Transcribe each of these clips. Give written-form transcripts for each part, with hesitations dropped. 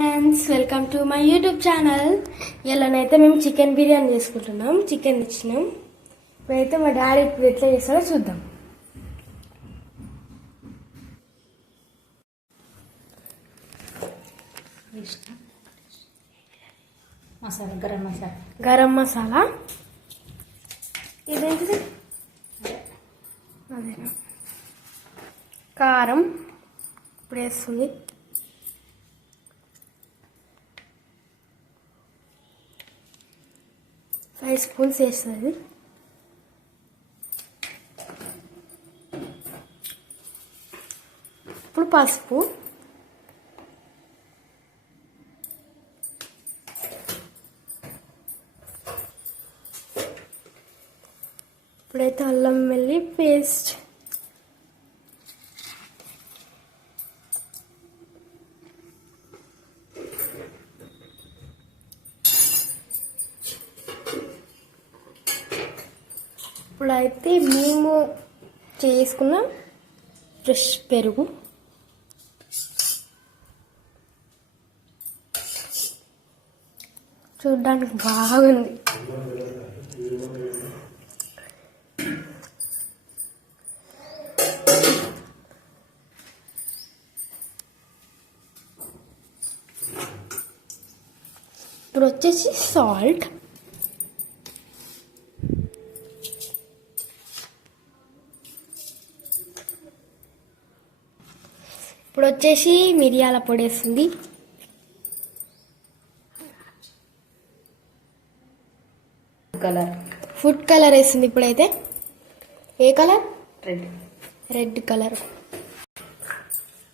Friends welcome to my YouTube channel. ఇలానైతే మేము chicken biryani చేసుకుంటున్నాం. చికెన్ ఇచ్చినాం. ఇప్పుడైతే మా డాడీ ఇప్పుడు ఎట్లా చేస్తారో చూద్దాం. గరం మసాలా ఇదేంటిది? అదేనా. కారం ఇప్పుడు వేస్తుంది. ఫైవ్ స్పూన్స్ వేస్తుంది. ఇప్పుడు పసుపు, ఇప్పుడైతే అల్లం వెల్లుల్లి పేస్ట్, ఇప్పుడైతే మేము చేసుకున్న ఫ్రెష్ పెరుగు, చూడ్డానికి బాగుంది. ఇప్పుడు వచ్చేసి సాల్ట్, ఇప్పుడు వచ్చేసి మిరియాల పొడి వేస్తుంది. ఫుడ్ కలర్ వేస్తుంది. ఇప్పుడైతే ఏ colour? Red colour.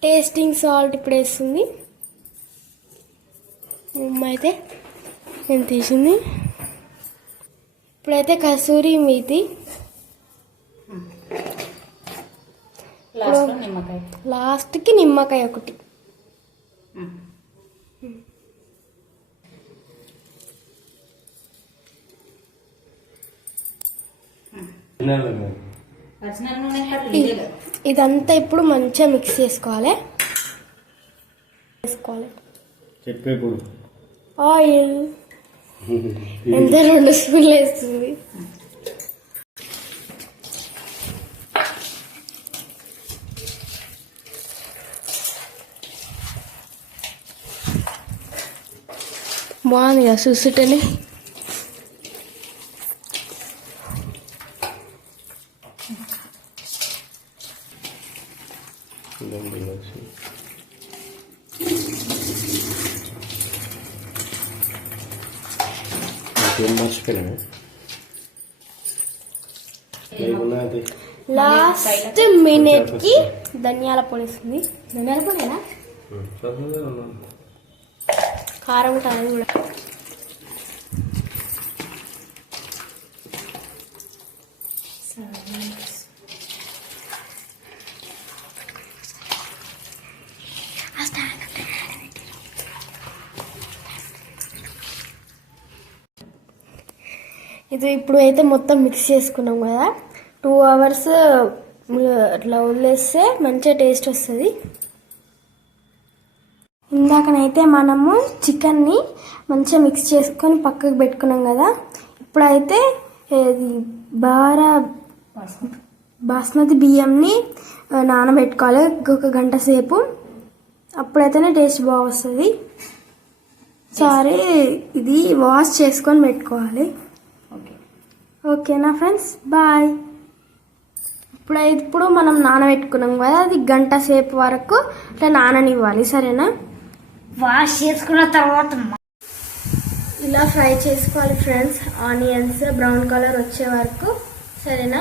Tasting salt ఇప్పుడు వేస్తుంది. అయితే నేను తీసింది. ఇప్పుడైతే కసూరి మేతి, లాస్ట్కి నిమ్మకాయ ఒకటి. ఇదంతా ఇప్పుడు మంచిగా మిక్స్ చేసుకోవాలి. ఆయిల్ ఎంత 2 స్పూన్లు వేస్తుంది. బాగుంది కదా చూస్తుంటేనే. లాస్ట్ మినిట్ కి ధనియాల పొడి వస్తుంది. ధనియాల పొడినా కారం ఉంటుంది కూడా. ఇది ఇప్పుడు అయితే మొత్తం మిక్స్ చేసుకున్నాం కదా. 2 hours అట్లా వదిలేస్తే మంచిగా టేస్ట్ వస్తుంది. ఇందాకనైతే మనము చికెన్ని మంచిగా మిక్స్ చేసుకొని పక్కకు పెట్టుకున్నాం కదా. ఇప్పుడైతే బాస్మతి బియ్యంని నానబెట్టుకోవాలి 1 గంట సేపు. అప్పుడైతేనే టేస్ట్ బాగా వస్తుంది. సారీ, ఇది వాష్ చేసుకొని పెట్టుకోవాలి. ఓకేనా ఫ్రెండ్స్, బాయ్. ఇప్పుడు మనం నానబెట్టుకున్నాం కదా, అది 1 గంట సేపు వరకు ఇట్లా నాననివ్వాలి. సరేనా? వాష్ చేసుకున్న తర్వాత ఇలా ఫ్రై చేసుకోవాలి ఫ్రెండ్స్. ఆనియన్స్ బ్రౌన్ కలర్ వచ్చే వరకు. సరేనా?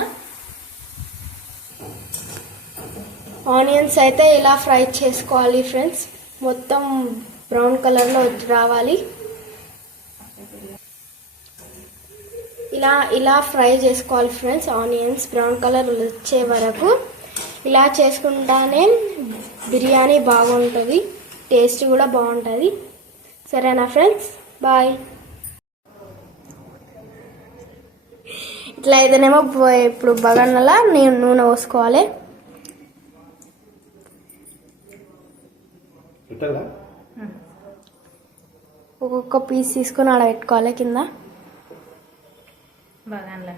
ఆనియన్స్ అయితే ఇలా ఫ్రై చేసుకోవాలి ఫ్రెండ్స్. మొత్తం బ్రౌన్ కలర్లో రావాలి. ఇలా ఫ్రై చేసుకోవాలి ఫ్రెండ్స్. ఆనియన్స్ బ్రౌన్ కలర్ వచ్చే వరకు ఇలా చేసుకుంటానే బిర్యానీ బాగుంటుంది, టేస్ట్ కూడా బాగుంటుంది. సరేనా ఫ్రెండ్స్, బాయ్. ఇట్లా అయితేనేమో ఇప్పుడు బగన్నలా నూనె పోసుకోవాలి. ఒక్కొక్క పీస్ తీసుకొని ఆడ పెట్టుకోవాలి కింద. బాగానే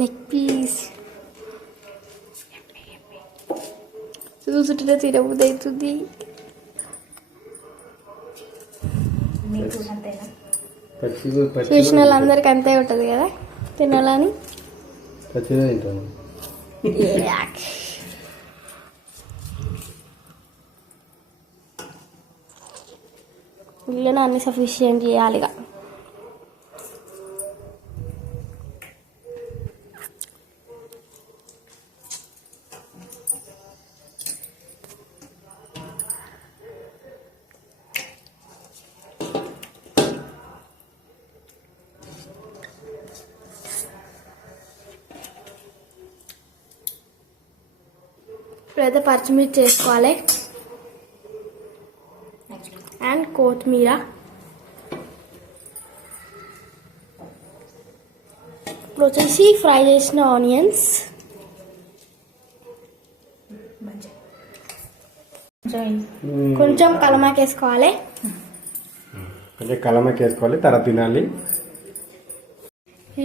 లెగ్ పీస్ చూసుంటే తినబుద్ధి అవుతుంది. మీకు అంతేనా? చూసిన వాళ్ళందరికీ అంతే ఉంటుంది కదా తినాలని. ఇల్లుని అన్ని సఫిషియెంట్ చేయాలిగా. ఇప్పుడైతే పచ్చిమిర్చి వేసుకోవాలి అండ్ కొత్తిమీర. ఇప్పుడు వచ్చేసి ఫ్రై చేసిన ఆనియన్స్, కొంచెం కలమాకి వేసుకోవాలి. కొంచెం కలమాకి వేసుకోవాలి, తర్వాత తినాలి.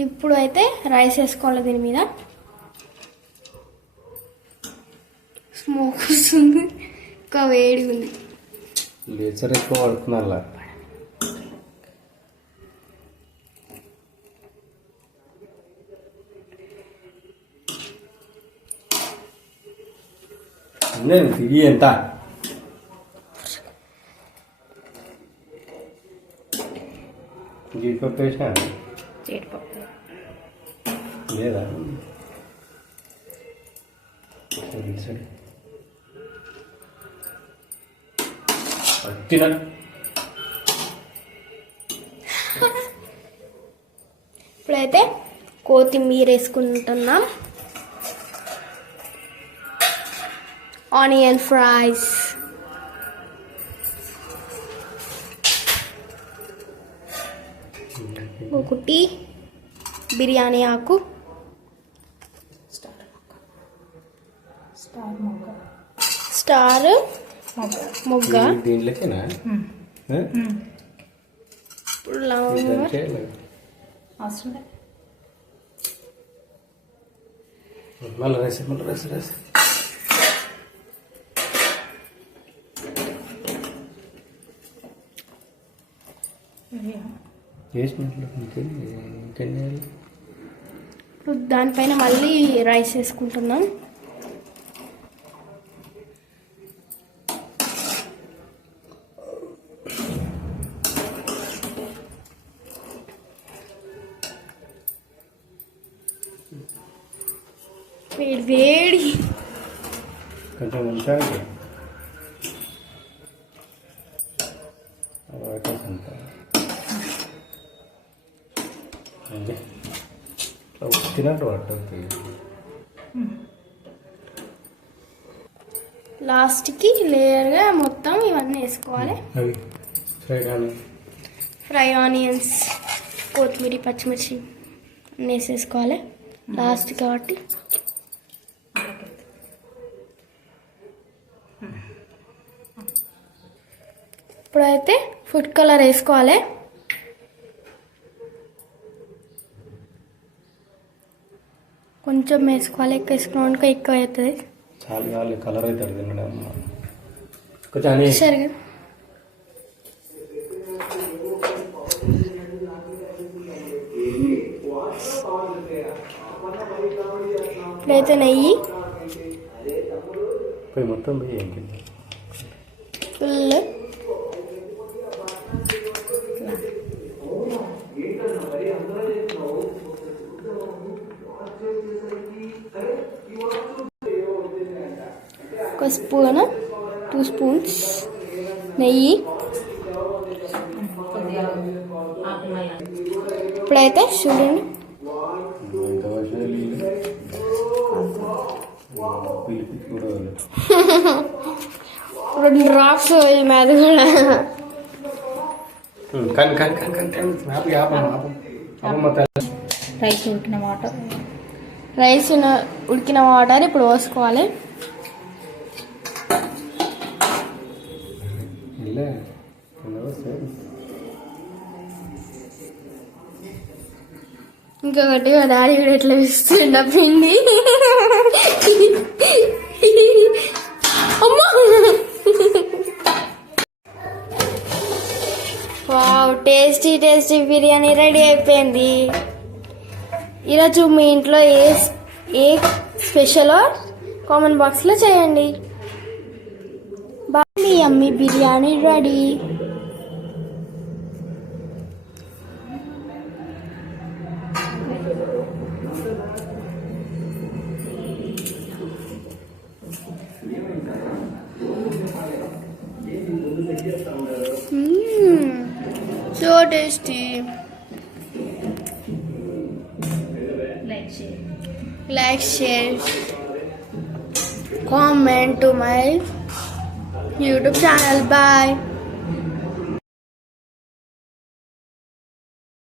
ఇప్పుడు అయితే రైస్ వేసుకోవాలి. దీని మీద స్మోక్ వస్తుంది, ఇంకా వేడి ఉంది. లేచర్ ఎక్కువ పడుతున్నా. ఇది ఎంత జీడిపప్పు వేసినా లేదా? సరే తిన. ఇప్పుడైతే కొత్తిమీర వేసుకుంటున్నాం. ఆనియన్ ఫ్రైస్, ఒకటి బిర్యానీ ఆకు, స్టార్ మొగ్గ, దీంట్లోకేనా మళ్ళీ రైస్ దానిపైన మళ్ళీ రైస్ వేసుకుంటున్నాం. వేడి వేడి కొంచెం ఉంచాలి. తినట్టు పట్టద్దు. లాస్ట్కి లేయర్గా మొత్తం ఇవన్నీ వేసుకోవాలి. ఫ్రై ఆనియన్స్, కొత్తిమీర, పచ్చిమిర్చి అన్నీ వేసేసుకోవాలి లాస్ట్ కాబట్టి. ఇప్పుడైతే ఫుడ్ కలర్ వేసుకోవాలి. కొంచెం వేసుకోవాలి, ఎక్కువ వేసుకున్నాక ఎక్కువ అవుతుంది. చాలా కలర్ అవుతుంది తినడం. కొంచెం సరే ఇప్పుడైతే నెయ్యి మొత్తం ఫుల్. ఒక స్పూన్, 2 స్పూన్స్ నెయ్యి. ఇప్పుడైతే చూడండి రెండు డ్రాప్స్ మీద కూడా కానీ కానీ కానీ కానీ కానీ ఆపు, ఆపు, ఆపు. ఆపమ్మ తల్లి. రైస్ ఉడికిన వాటర్. రైస్ ఉడికిన వాటర్ ఇప్పుడు పోసుకోవాలి. ఇల్లే. Hello, sir. ఇంకొకటి మా డాడీ కూడా ఎట్లా ఇస్తుండ పిండి. అమ్మా, wow, tasty tasty biryani ready అయిపోయింది. ఈరోజు మీ ఇంట్లో ఏ స్పెషలో కామెంట్ బాక్స్లో చేయండి. మీ అమ్మి biryani ready. So tasty. Like, share, comment to my YouTube channel. Bye.